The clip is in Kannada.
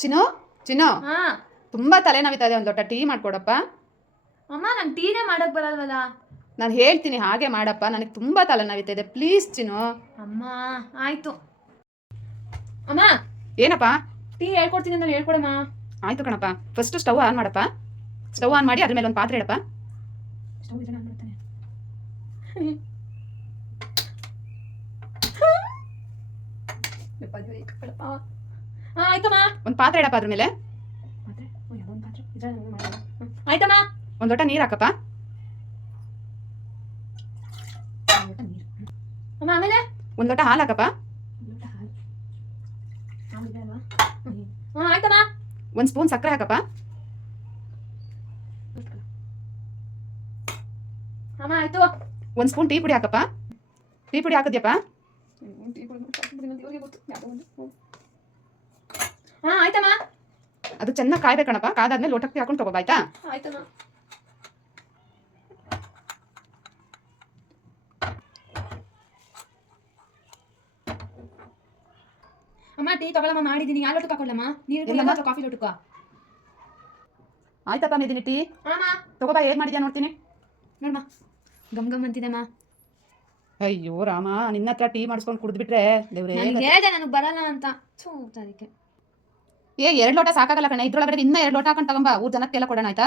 ಚಿನ್ನು ಚಿನ್ನು ಹಾ ತುಂಬಾ ತಲೆನೋವಿತಾ ಇದೆ, ಒಂದು ಲೋಟ ಟೀ ಮಾಡ್ಕೊಡಪ್ಪ. ಅಮ್ಮ ನಂಗೆ ಟೀನೇ ಮಾಡಕ್ ಬರಲ್ವಲ್ಲ. ನಾನು ಹೇಳ್ತೀನಿ ಹಾಗೆ ಮಾಡಪ್ಪ, ನನಗೆ ತುಂಬಾ ತಲೆನೋವಿತಾ ಇದೆ, ಪ್ಲೀಸ್ ಚಿನ್ನು. ಅಮ್ಮ ಆಯ್ತು. ಅಮ್ಮ ಏನಪ್ಪ? ಟೀ ಹೇಳ್ಕೊಡ್ತೀನಿ ನಾನು, ಹೇಳ್ಕೊಡಮ್ಮ. ಆಯ್ತು ಕಣಪ್ಪ, ಫಸ್ಟ್ ಸ್ಟವ್ ಆನ್ ಮಾಡಪ್ಪ. ಸ್ಟವ್ ಆನ್ ಮಾಡಿ ಅದ್ರ ಮೇಲೆ ಒಂದು ಪಾತ್ರೆ ಇಡಪ್ಪ. ಸ್ಟವ್ ಇದನ್ನ ಆನ್ ಮಾಡ್ತಾನೆ. ಆಯ್ತಮ್ಮ. ಒಂದು ಪಾತ್ರೆ ಇಡಪ್ಪ ಅದ್ರ ಮೇಲೆ. ಪಾತ್ರೆ ಯಾವ್ದೊಂದು ಪಾತ್ರೆ ಇದ್ರಲ್ಲಿ ಮಾಡೋಣ. ಆಯ್ತಮ್ಮ. ಒಂದು ಲೋಟ ನೀರು ಹಾಕಪ್ಪ. ಅಮ್ಮ ಆಮೇಲೆ ಒಂದು ಲೋಟ ಹಾಲು ಹಾಕಪ್ಪ. ಲೋಟ ಹಾಲು. ಹಾಲು ಇದೆ ಅಲ್ವಾ? ಆಯ್ತಮ್ಮ. ಒಂದು ಸ್ಪೂನ್ ಸಕ್ಕರೆ ಹಾಕಪ್ಪ. ಅಮ್ಮ ಆಯ್ತು. ಒಂದು ಸ್ಪೂನ್ ಟೀ ಪುಡಿ ಹಾಕಪ್ಪ. ಟೀ ಪುಡಿ ಹಾಕಿದ್ಯಪ್ಪ? ಆಯ್ತಮ್ಮ. ಅದು ಚೆನ್ನಾಗಿ ಕಾಯ್ಬೇಕಣಪ್ಪ, ಕಾದಾದ್ಮೇಲೆ ಲೋಟಕ್ಕೆ ಹಾಕೊಂಡು ತಗೋಬಾ, ಆಯ್ತಾ? ಆಯ್ತಮ್ಮ. ಅಮ್ಮ ಟೀ ತಗೊಳಮ್ಮ, ಮಾಡಿದೀನಿ. ಯಾವ ಲೋಟಕ್ಕೆ ಹಾಕೊಳ್ಳಮ್ಮ? ನೀರು ಅಥವಾ ಕಾಫಿ ಲೋಟಕ್ಕ? ಆಯ್ತಪ್ಪ ಮೇದಿನಿ ಟೀ ಅಮ್ಮ ತಗೋಬಾ. ಹೇಗೆ ಮಾಡಿದ್ಯಾ ನೋಡ್ತೀನಿ. ನೋಡಮ್ಮ, ಗಮ್ ಗಮ್ ಅಂತಿದೆಮ್ಮ. ಅಯ್ಯೋ ರಾಮ, ನಿನ್ನ ಹತ್ರ ಟೀ ಮಾಡಿಸ್ಕೊಂಡು ಕುಡಿದ್ಬಿಟ್ರೆ ದೇವ್ರೇ. ಹೇಳಿದೆ ನನಗೆ ಬರಲ್ಲ ಅಂತ. ಅದಕ್ಕೆ 2 ಲೋಟ ಸಾಕಾಗಲ್ಲ ಕಣೆ, ಇದ್ರೊಳಗಡೆ ಇನ್ನ 2 ಲೋಟ ಹಾಕೊಂಡು ತಗೊಂಬಾ, 3 ಜನಕ್ಕೆಲ್ಲ ಕೊಡೋಣ, ಆಯ್ತಾ?